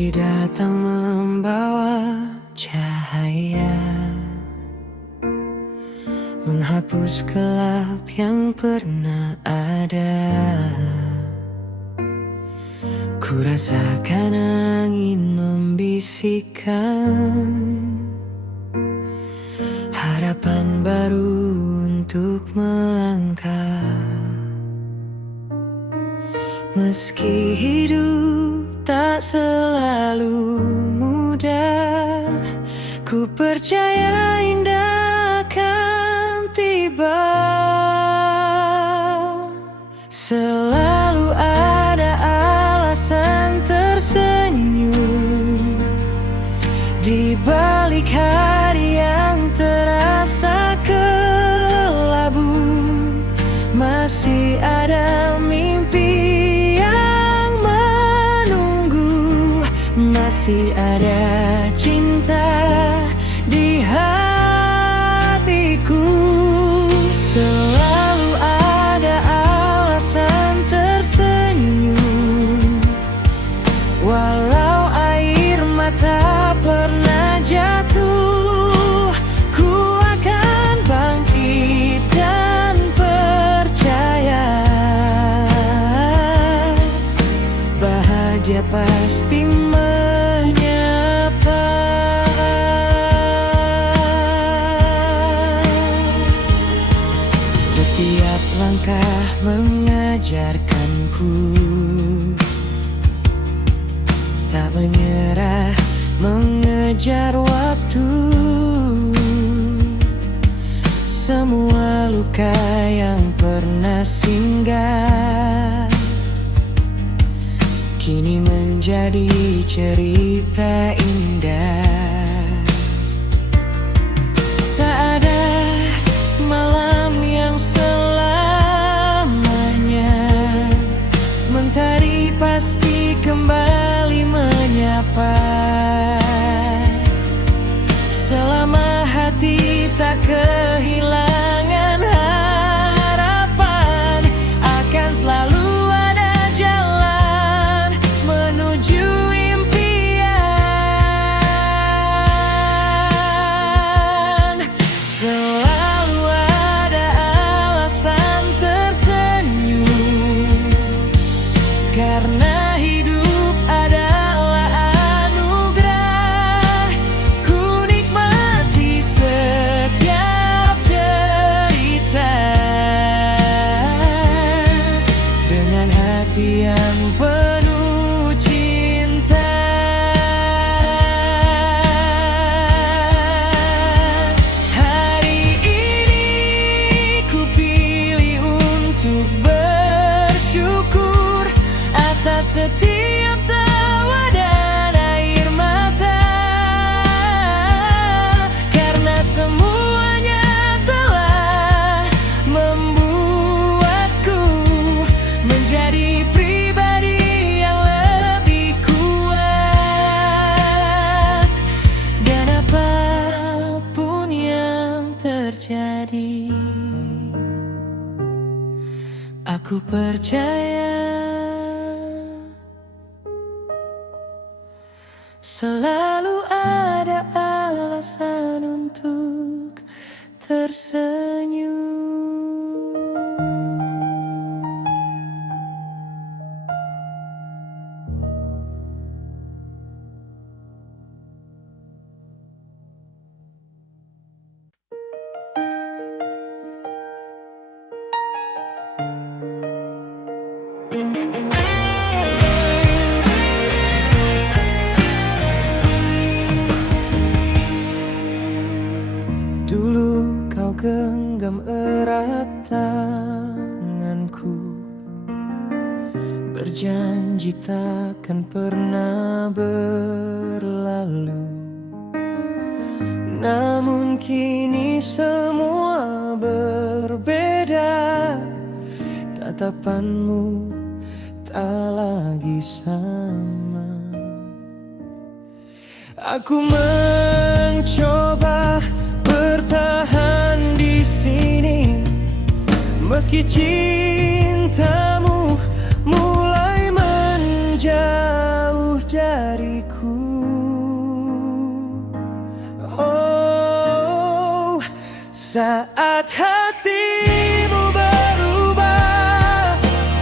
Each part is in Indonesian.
Pagi datang membawa cahaya, menghapus gelap yang pernah ada. Ku rasakan angin membisikkan harapan baru untuk melangkah. Meski hidup tak selalu mudah, ku percaya indah akan tiba. Selalu ada alasan tersenyum di balik hari yang terasa kelabu. Masih ada mimpi yang menunggu, masih ada cinta di hatiku. Selalu ada alasan tersenyum, walau air mata pernah jatuh. Ku akan bangkit dan percaya, bahagia pasti menyapa. Setiap langkah mengajarkanku tak menyerah, mengejar waktu. Semua luka yang pernah singgah kini menjadi cerita indah. Tak ada malam yang selamanya, mentari pasti kembali menyapa. Selama hati tak kehilangan harapan, akan selalu ada jalan menuju impian. Selalu ada alasan tersenyum, karena hidup adalah anugerah. Ku nikmati setiap cerita dengan hati yang penuh cinta. Hari ini ku pilih untuk bersyukur atas setiap tawa dan air mata, karena semuanya telah membuatku menjadi pribadi yang lebih kuat. Dan apapun yang terjadi, aku percaya selalu ada alasan untuk tersenyum. Dulu kau genggam erat tanganku, berjanji takkan pernah berlalu. Namun kini semua berbeda, tatapanmu tak lagi sama. Aku mencoba bertahan di sini, meski cintamu mulai menjauh dariku. Saat hatimu berubah,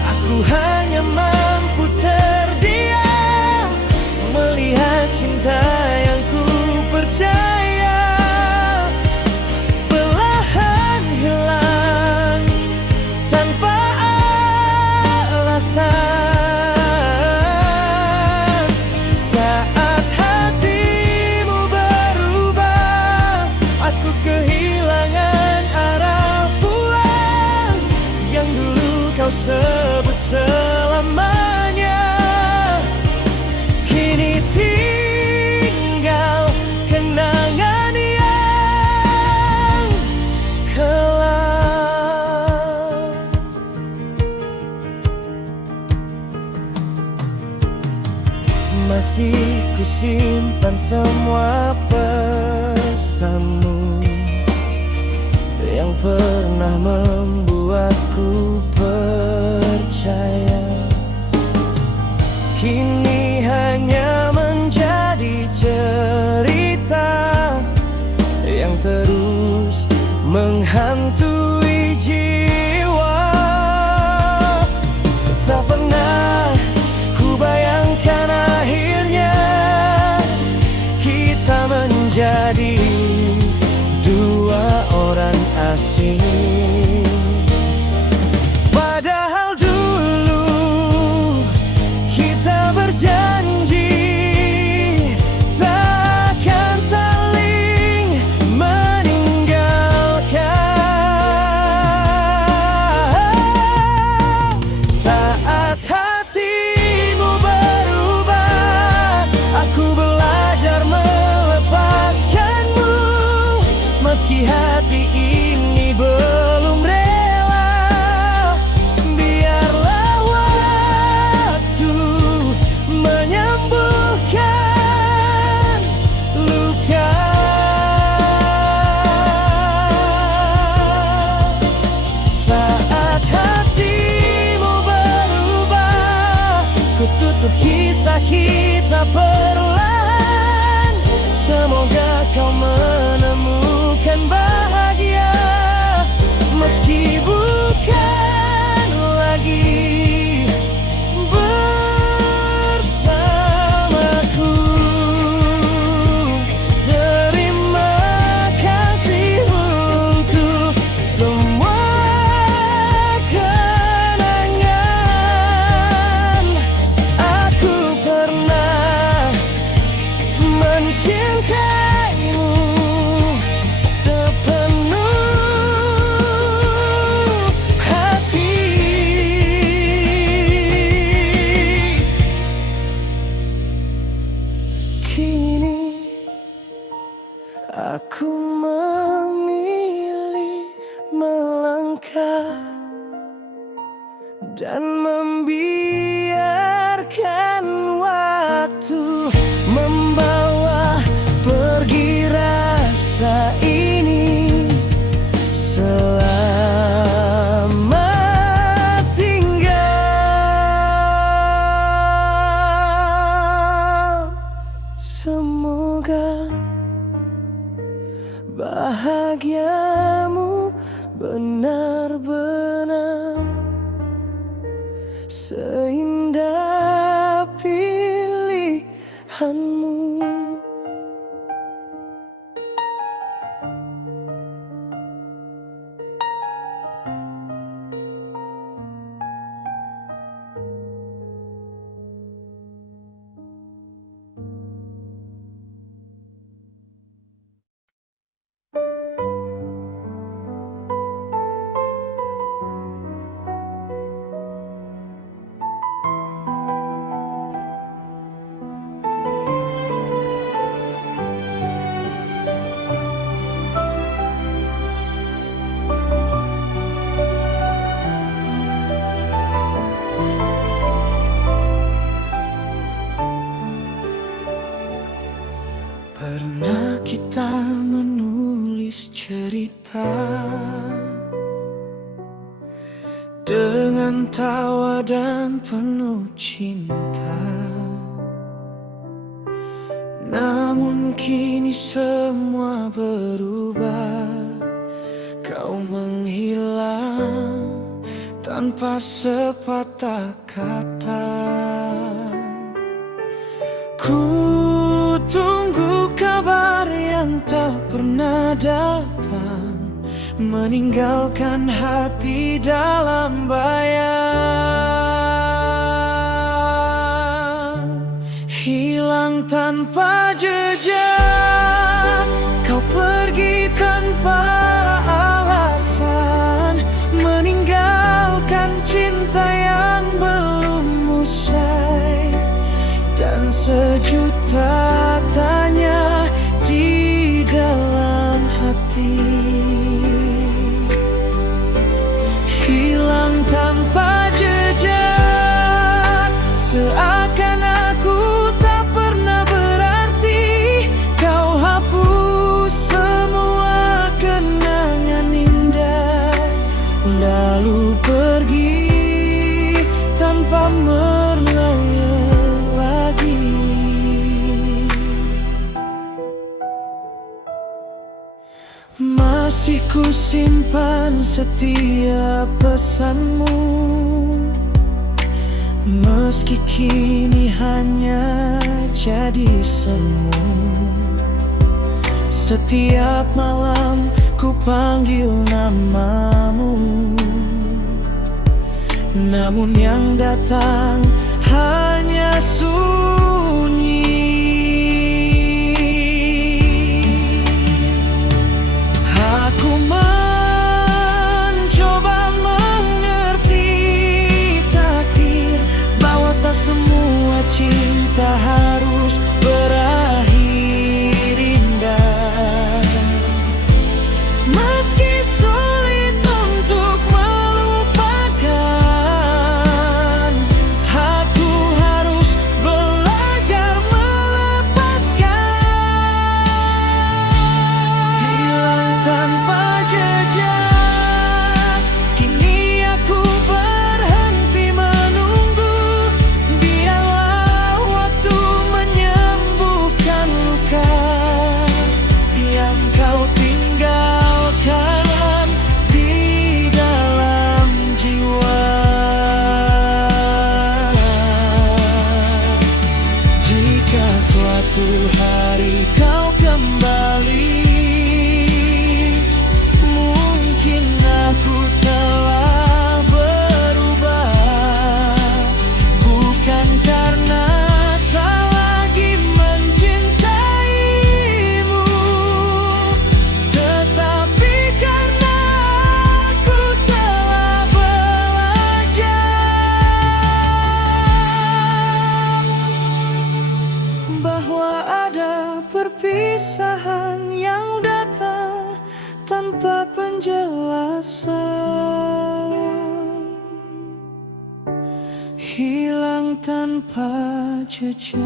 aku hanya mampu terdiam melihat cinta yang ku percaya perlahan hilang tanpa alasan. Saat hatimu berubah, aku kehilangan arah pulang yang dulu kau sebut selamanya. Kini tinggal kenangan yang kelam. Masih kusimpan semua pesanmu yang pernah membuatku percaya. Kini hanya menjadi cerita yang terus menghantui jiwa. Tak pernah ku bayangkan akhirnya kita menjadi dua orang asing. Padahal dulu kita berjanji takkan saling meninggalkan. Saat hatimu berubah, aku belajar melepaskanmu. Meski hati ini belum rela, biarlah waktu menyembuhkan luka. Saat hatimu berubah, ku tutup kisah kita perlahan. Semoga kau menemukan bahagia meski bukan lagi bersamaku. Terima kasih untuk semua kenangan. Aku pernah mencintaimu sepenuh hati. Kini aku memilih melangkah dan membiarkan waktu membawa pergi rasa ini. Selamat tinggal. Semoga bahagiamu benar-benar seindah pilihanmu. Pernah kita menulis cerita dengan tawa dan penuh cinta. Namun kini semua berubah tanpa sepatah kata. Ku tunggu kabar yang tak pernah datang, meninggalkan hati dalam bayang. Hilang tanpa jejak, kau pergi tanpa alasan, meninggalkan cinta yang belum usai, dan sejuta tanya di dalam hati. Hilang tanpa jejak, seakan aku tak pernah berarti. Kau hapus semua kenangan indah, lalu pergi tanpa merlayar lagi. Masih ku simpan setiap pesanmu, meski kini hanya jadi semu. Setiap malam ku panggil namamu, namun yang datang hanya sunyi. Aku mencoba mengerti takdir, bahwa tak semua cinta harus berakhir indah. Meski sulit untuk melupakan, aku harus belajar melepaskan. Hilang tanpa jejak, kini aku berhenti menunggu. Biarlah waktu menyembuhkan luka yang kau tinggalkan di dalam jiwa. Jika suatu hari kau kembali, mungkin aku telah berubah, bukan karena tak lagi mencintaimu, tetapi karena aku telah belajar bahwa ada perpisahan yang datang tanpa penjelasan. Hilang tanpa jejak,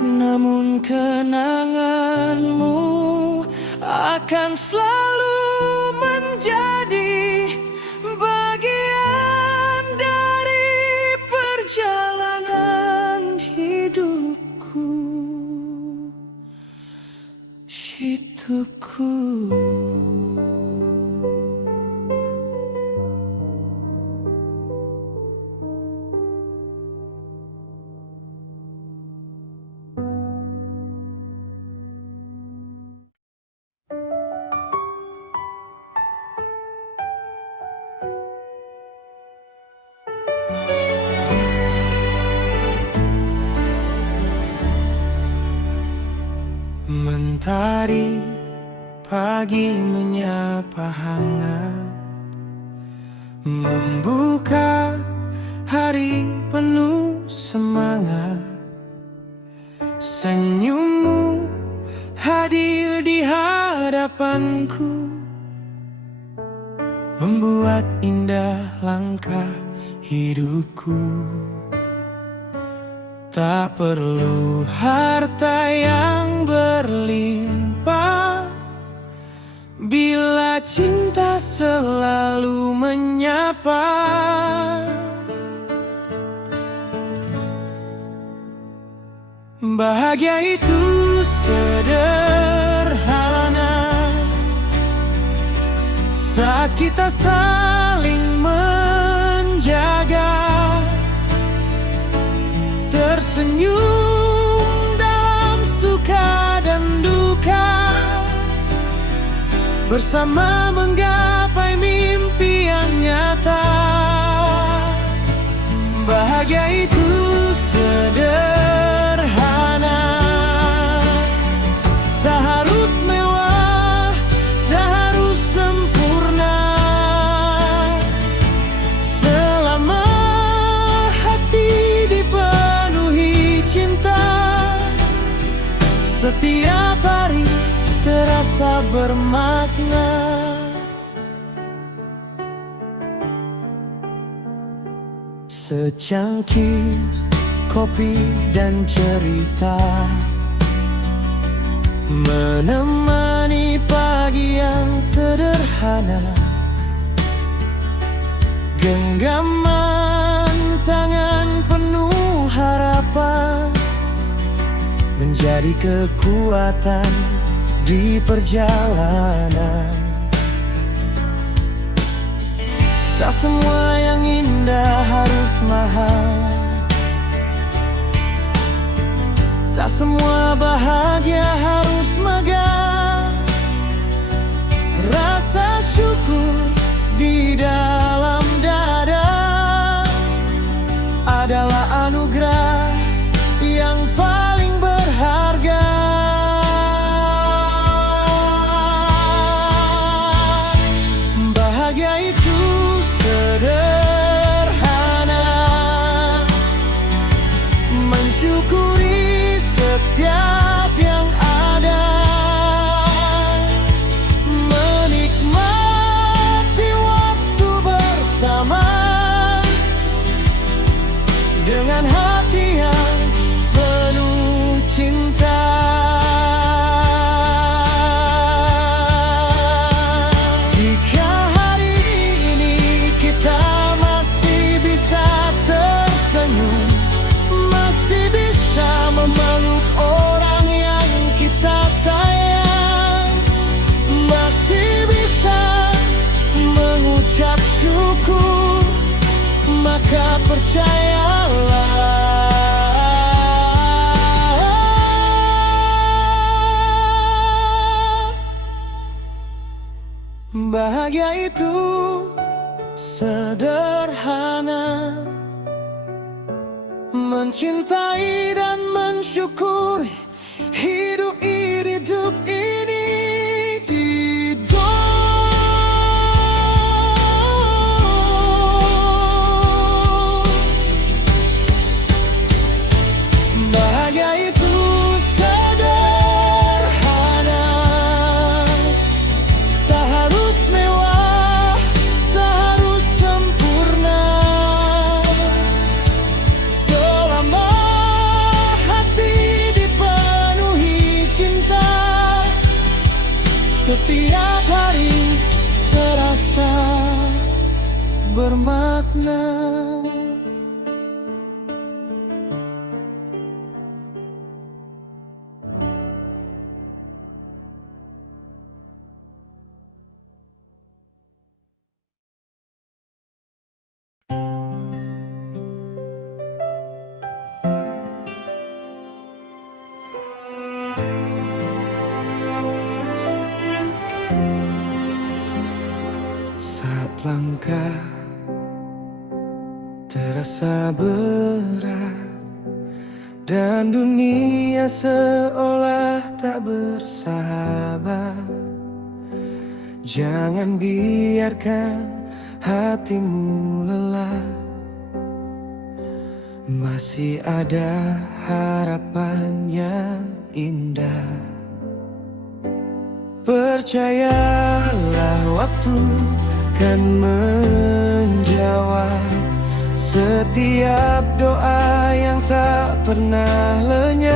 namun kenanganmu akan selalu menjadi bagian dari perjalanan hidupku. Hidupku. Mentari pagi menyapa hangat, membuka hari penuh semangat. Senyummu hadir di hadapanku, membuat indah langkah hidupku. Tak perlu harta yang berlimpah, bila cinta selalu menyapa. Bahagia itu sederhana, saat kita saling menjaga, tersenyum dalam suka dan duka, bersama menggapai mimpi yang nyata. Bahagia itu sederhana, tak harus mewah, tak harus sempurna. Selama hati dipenuhi cinta, setiap hari terasa bermakna. Secangkir kopi dan cerita menemani pagi yang sederhana. Genggaman tangan penuh harapan menjadi kekuatan di perjalanan. Tak semua yang indah harus mahal, tak semua bahagia harus megah. Rasa syukur di dalam dada adalah anugerah yang paling berharga. Bahagia itu sederhana, mensyukuri setiap yang ada, menikmati waktu bersama dengan hati yang penuh cinta. Memeluk orang yang kita sayang, masih bisa mengucap syukur, maka percayalah, bahagia itu sederhana, mencintai dan mensyukuri hidup ini. Bahagia itu sederhana, tak harus mewah, tak harus sempurna. Selama hati dipenuhi cinta, setiap hari terasa bermakna. Saat langkah terasa berat dan dunia seolah tak bersahabat, jangan biarkan hatimu lelah. Masih ada harapan yang indah. Percayalah, waktu kan menjawab setiap doa yang tak pernah lenyap.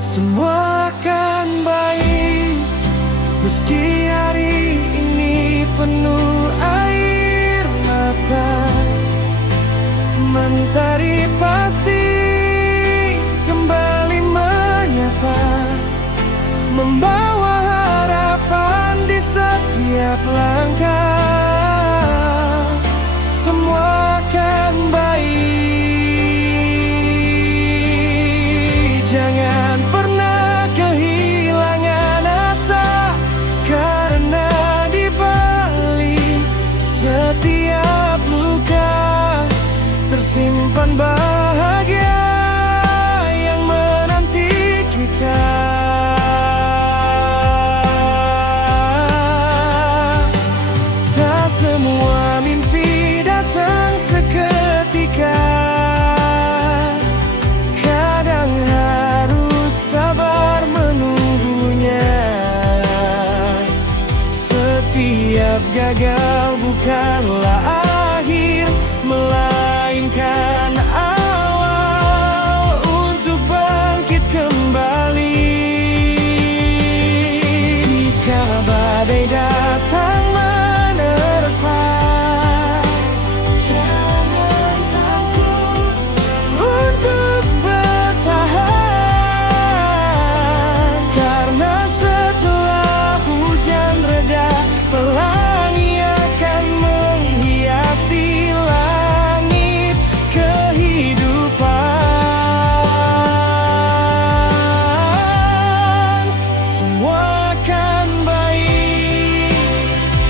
Semua akan baik meski hari ini penuh air mata. Mentari pasti kembali menyapa, membawa depan bahagia yang menanti kita. Tak semua mimpi datang seketika, kadang harus sabar menunggunya. Setiap gagal bukanlah akhir, melainkan awal untuk bangkit kembali. Jika badai datang menerpa, jangan takut untuk bertahan, karena setelah hujan reda, pelangi akan menghiasi langit kehidupan. Semua akan baik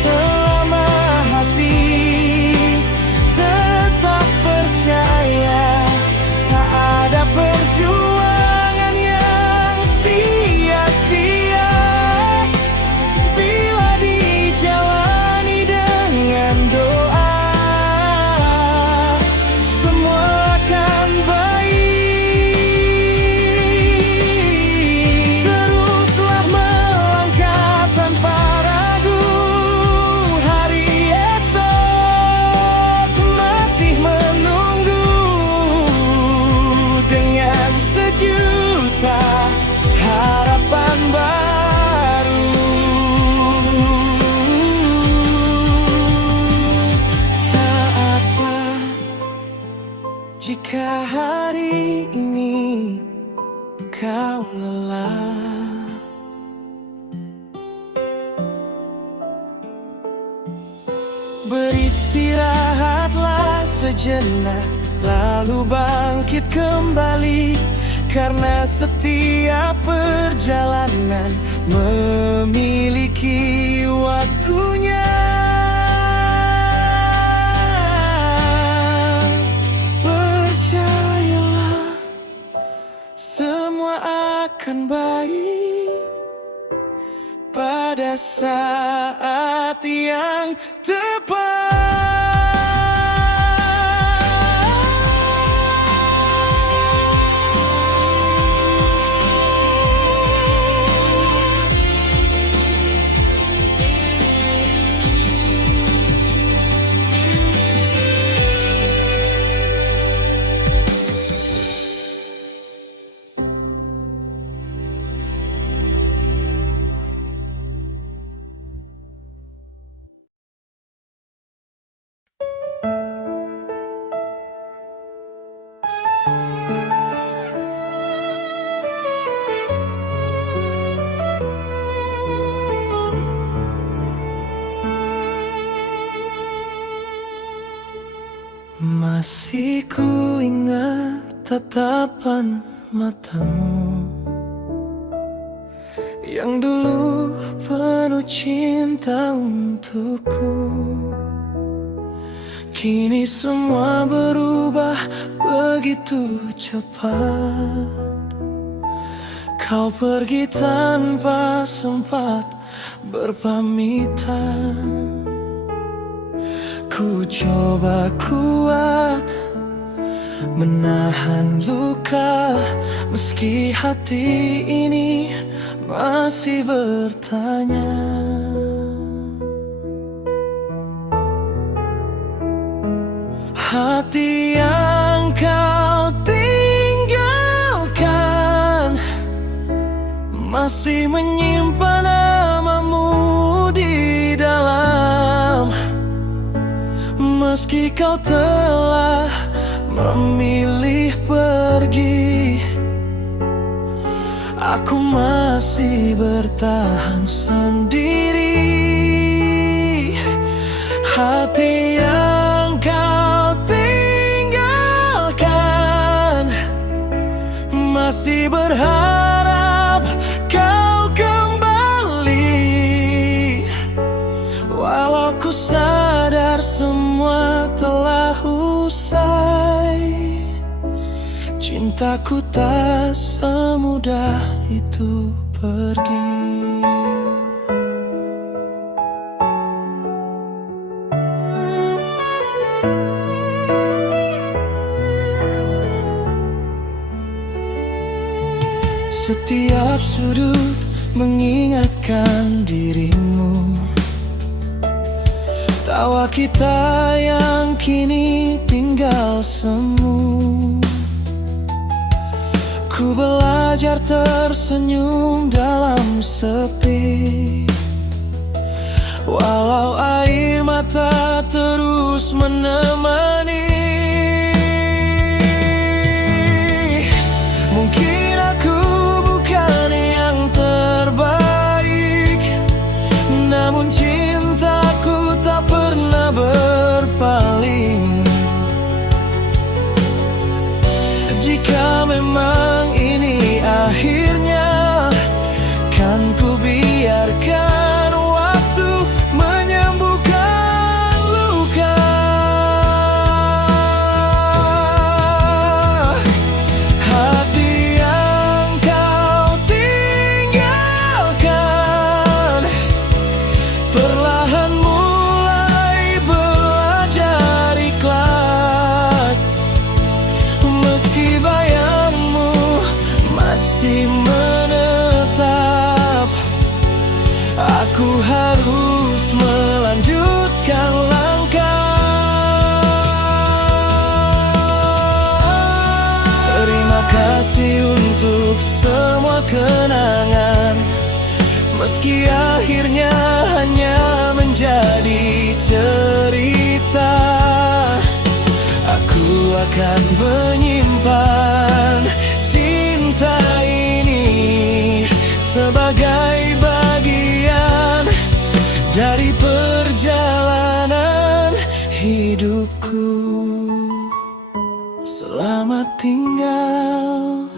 selama hati tetap percaya. Tak ada perjuangan yang sia-sia bila dijalani dengan doa. Semua akan baik. Teruslah melangkah tanpa ragu, hari esok masih menunggu dengan sejuta harapan baru. Tak apa jika hari ini kau lelah, beristirahatlah sejenak, lalu bangkit kembali, karena setiap perjalanan memiliki waktunya. Percayalah, semua akan baik pada saat yang tepat. Masih ku ingat tatapan matamu yang dulu penuh cinta untukku. Kini semua berubah begitu cepat. Kau pergi tanpa sempat berpamitan. Ku coba kuat menahan luka, meski hati ini masih bertanya. Hati yang kau tinggalkan masih menyimpan namamu di dalam. Meski kau telah memilih pergi, aku masih bertahan sendiri. Hati yang kau tinggalkan masih berharap kau kembali. Walau ku sadar semua telah usai. cintaku tak semudah itu pergi. Setiap sudut mengingatkan dirimu, tawa kita yang kini tinggal semu. Ku belajar tersenyum dalam sepi, walau air mata terus menemani. Mungkin aku bukan yang terbaik, namun cintaku tak pernah berpaling. Jika memang ini akhirnya, kan ku biarkan waktu menyembuhkan luka. Hati yang kau tinggalkan perlahan mulai belajar ikhlas. Meski bayangmu masih menetap, aku harus melanjutkan langkah. Terima kasih untuk semua kenangan, meski akhirnya hanya menjadi cerita. Aku akan menyimpan cinta ini sebagai bagian dari perjalanan hidupku. Selamat tinggal,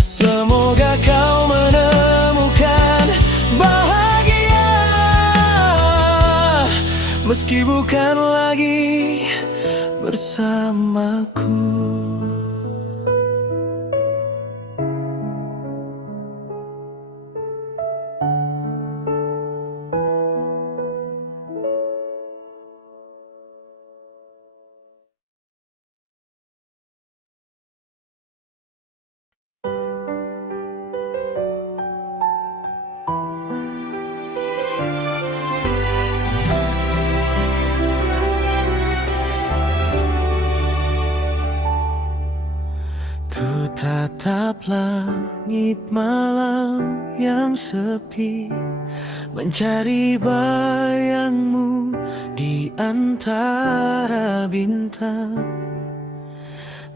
semoga kau menemukan bahagia, meski bukan lagi bersamaku. Tatap langit malam yang sepi, mencari bayangmu di antara bintang.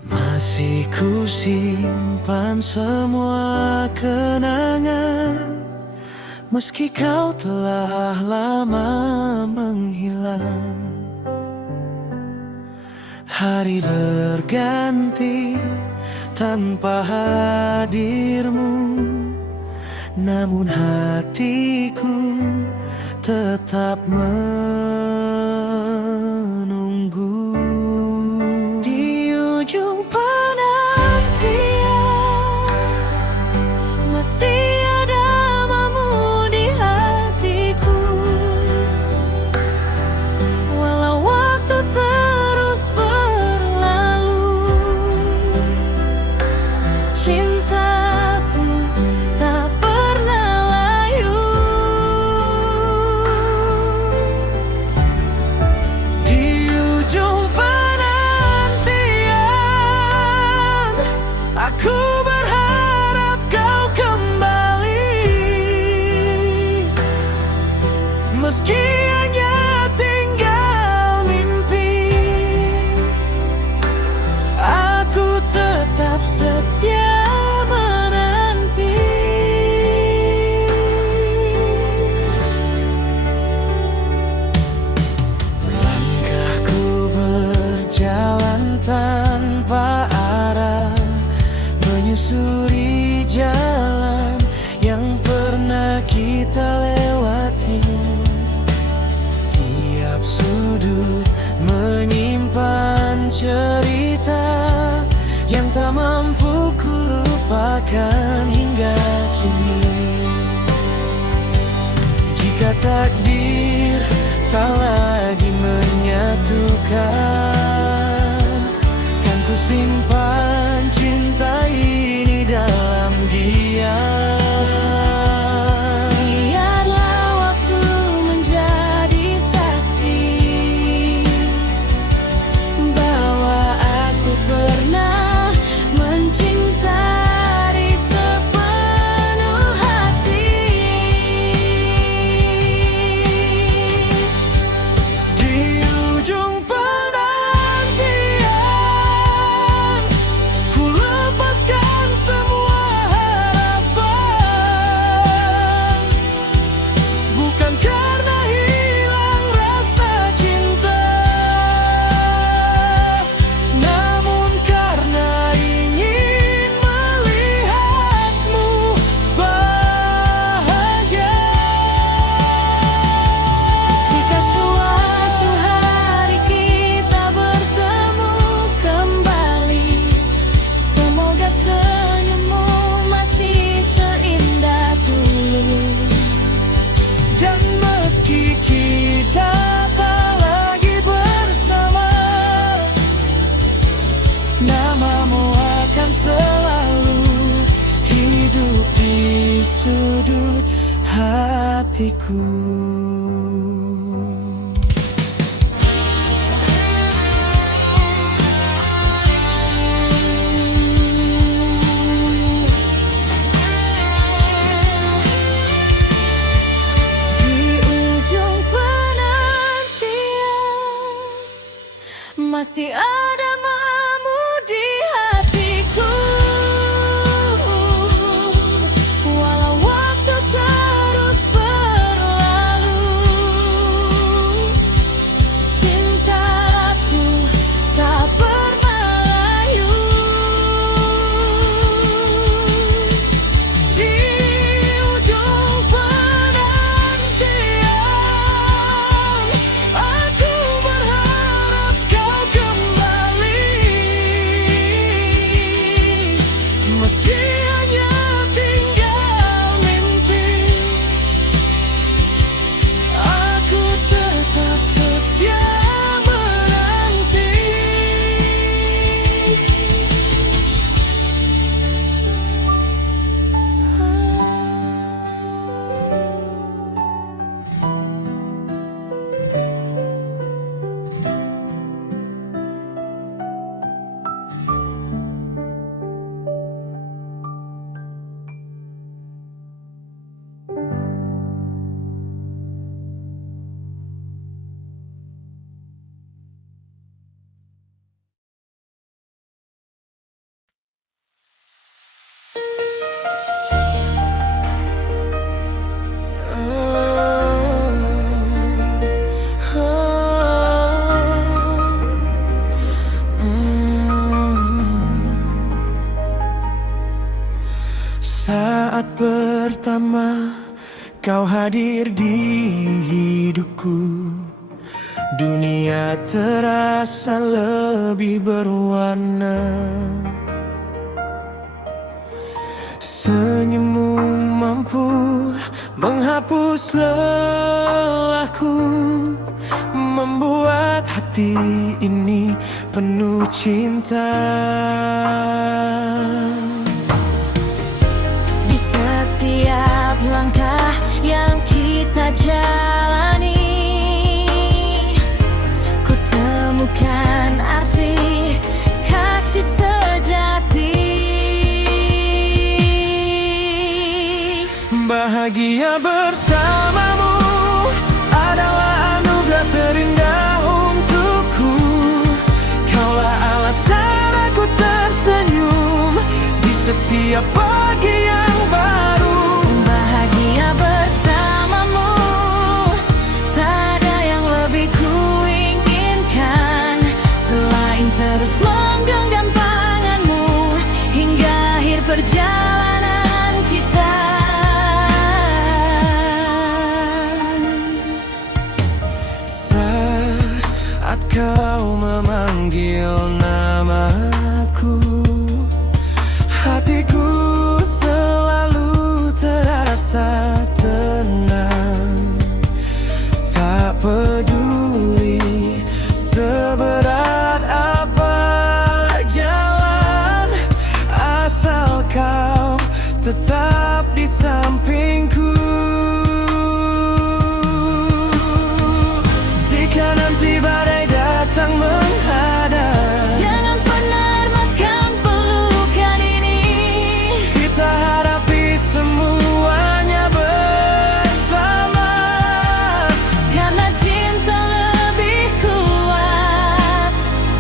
Masih ku simpan semua kenangan, meski kau telah lama menghilang. Hari berganti tanpa hadirmu, namun hatiku tetap menunggu. Di ujung penantian masih ada namamu di hatiku, walau waktu terus berlalu. Cintaku tak pernah layu. Di ujung lupakan hingga kini. Jika takdir tak lagi menyatukan, kan ku simpan cinta ini dalam diam. Biarlah waktu menjadi saksi bahwa aku pernah mencintai sepenuh hati. Di ujung penantian, ku lepaskan semua harapan, bukan karena hilang rasa cinta, namun karena ingin melihatmu bahagia. Jika suatu hari kita bertemu kembali, semoga senyummu masih seindah dulu. Dan meski kita tak lagi bersama, namamu akan selalu hidup di sudut hatiku. Di ujung penantian masih ada namamu di hatiku. Walau waktu terus berlalu, cintaku tak pernah layu. Di ujung penantian, aku berharap kau kembali, meski hanya tinggal mimpi. Aku tetap setia menanti. Saat pertama kau hadir di hidupku, dunia terasa lebih berwarna. Senyummu mampu menghapus lelahku, membuat hati ini penuh cinta. Di setiap langkah yang kita jalani, ku temukan arti kasih sejati. Bahagia bersamamu adalah anugerah terindah untukku. Kaulah alasan aku tersenyum di setiap pagi yang baru. Bahagia bersamamu, tak ada yang lebih ku inginkan selain terus menggenggam tanganmu hingga akhir perjalanan kita. Saat kau memanggil namaku, hatiku sampingku. Jika nanti badai datang menghadap, jangan pernah lepaskan pelukan ini. kita hadapi semuanya bersama. Karena cinta lebih kuat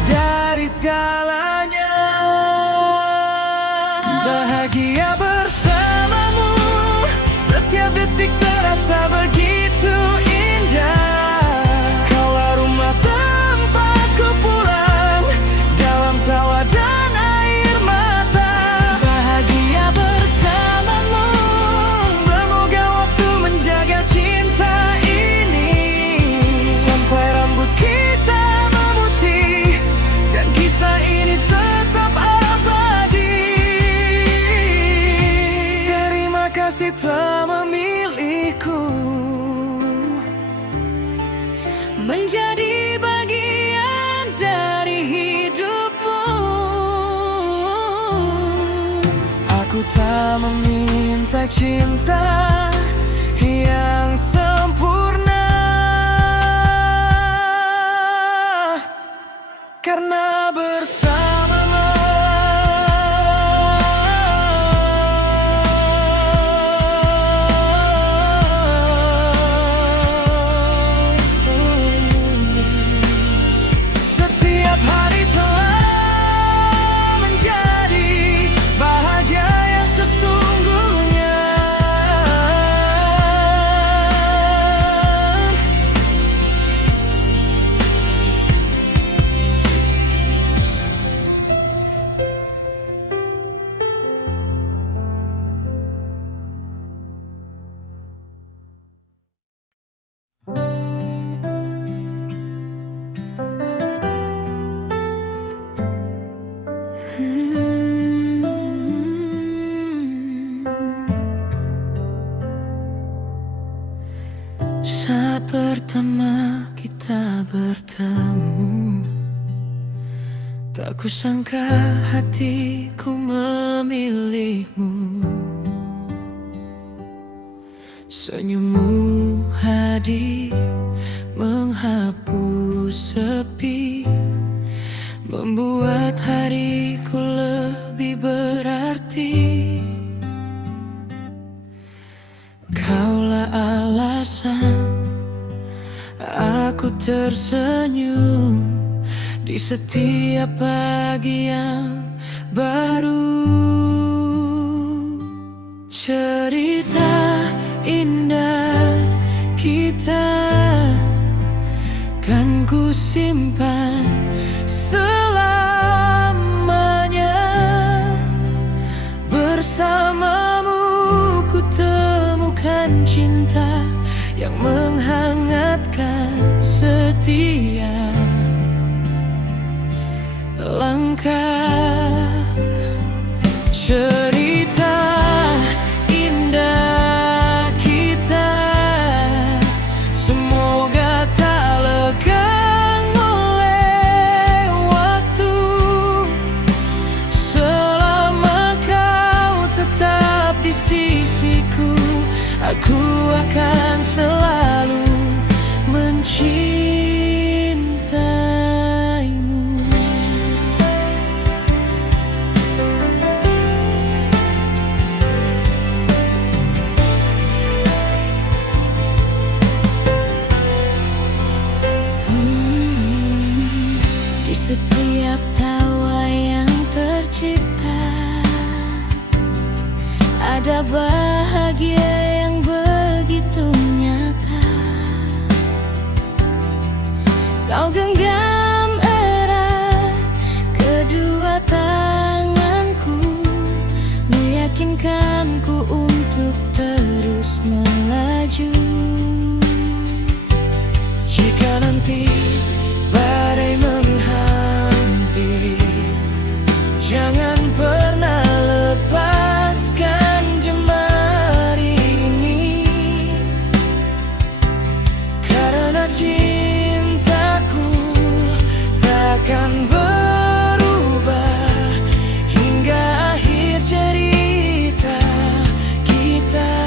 Dari segalanya, bahagia bersamamu. Setiap detik terasa begitu indah. Kaulah rumah tempatku pulang, dalam tawa dan air mata. bahagia bersamamu. Semoga waktu menjaga cinta ini sampai rambut kita memutih dan kisah ini tetap abadi. Terima kasih telah memilihku Menjadi bagian dari hidupmu. Aku tak meminta cinta yang sempurna, karena bersamamu setiap hari telah menjadi bahagia yang sesungguhnya. Saat pertama kita bertemu, tak kusangka hatiku memilihmu. Senyummu hadir menghapus sepi, membuat hariku lebih berarti. Kaulah alasan aku tersenyum di setiap pagi yang baru. Cerita indah kita kan ku simpan selamanya. Bersamamu ku temukan cinta yang menghangatkan setiap langkah. Cerita indah kita semoga tak lekang oleh waktu. Selama kau tetap di sisiku, aku akan selalu mencintaimu. Di setiap tawa yang tercipta ada bahagia yang begitu nyata. Kau genggam erat kedua tanganku, meyakinkanku untuk terus melaju. Jika nanti badai menghampiri, jangan pernah lepaskan jemari ini, karena cintaku takkan berubah hingga akhir cerita kita.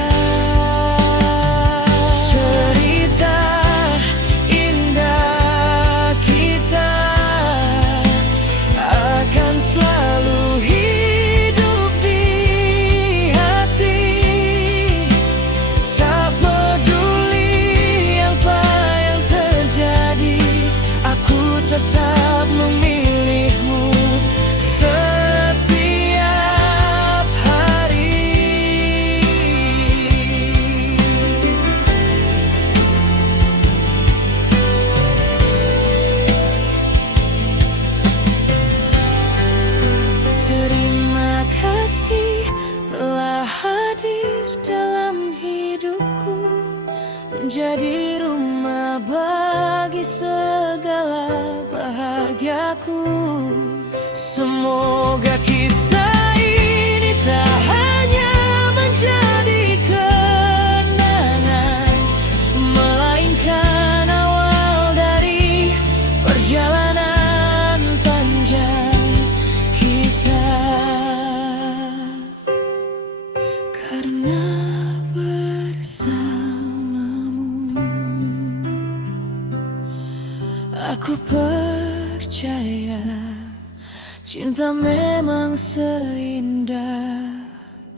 Cinta memang seindah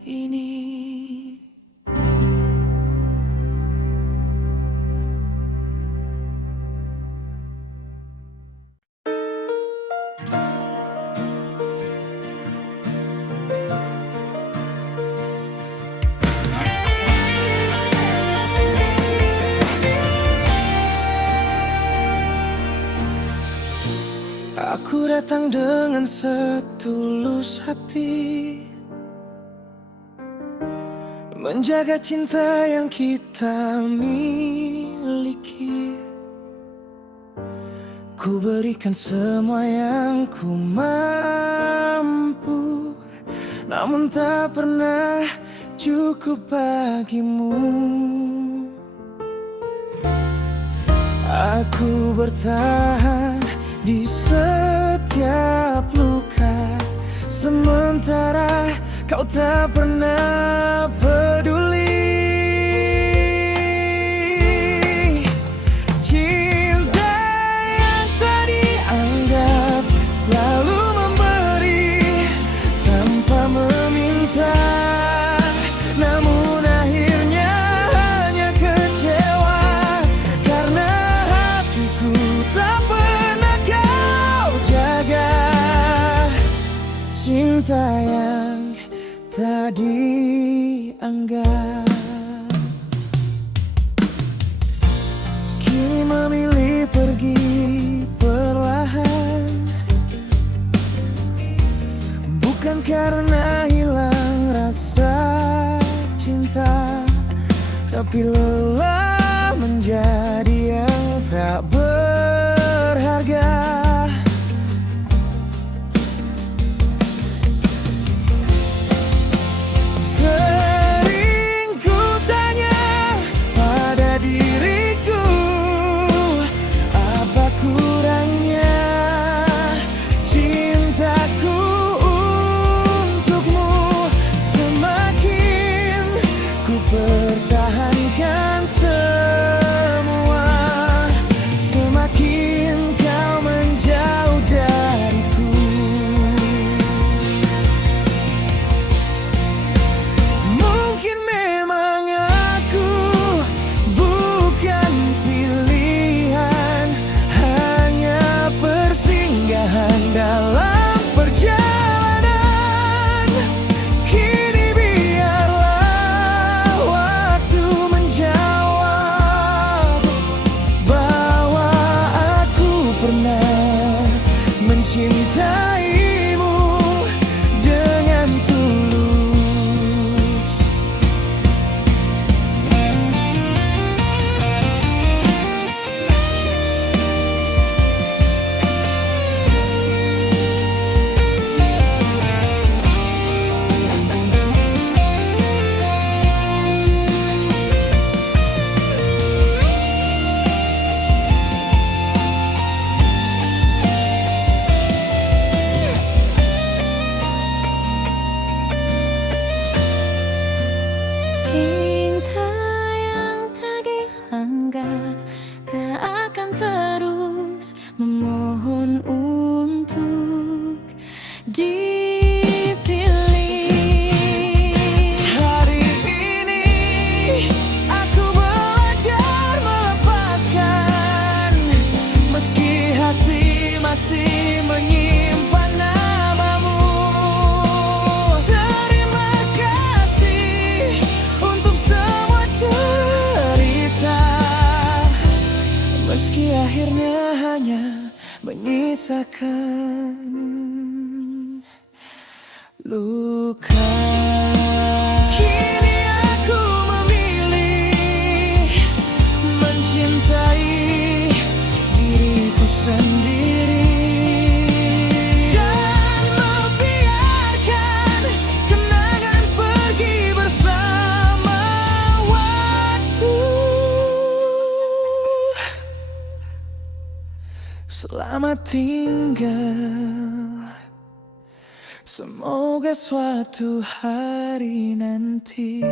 ini. Aku datang dengan setulus hati, menjaga cinta yang kita miliki. Ku berikan semua yang ku mampu, namun tak pernah cukup bagimu. Aku bertahan di setiap luka, sementara kau tak pernah peduli. Cinta yang tak dianggap selalu memberi tanpa meminta, namun akhirnya hanya kecewa karena hatiku tak pernah kau jaga. Cinta yang tak dianggap kini memilih pergi perlahan, bukan karena hilang rasa cinta, tapi lelah menjadi yang tak berharga. Sering ku tanya pada diriku, apa kurangnya cintaku untukmu. Semakin ku pertahankan semua, semakin kau menjauh dariku. Mungkin memang aku bukan pilihan, hanya persinggahan dalam perjalanan. Kini biarlah waktu menjawab bahwa aku pernah mencintaimu dengan tulus. Cinta yang tak dianggap tak akan terus memohon untuk dipilih. Hari ini aku belajar melepaskan, meski hati masih menyimpan namamu. Terima kasih untuk semua cerita, meski akhirnya hanya menyisakan luka. Kini aku memilih mencintai diriku sendiri dan membiarkan kenangan pergi bersama waktu. Selamat tinggal, semoga suatu hari nanti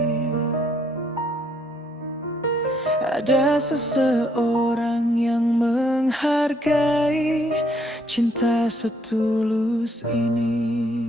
ada seseorang yang menghargai cinta setulus ini.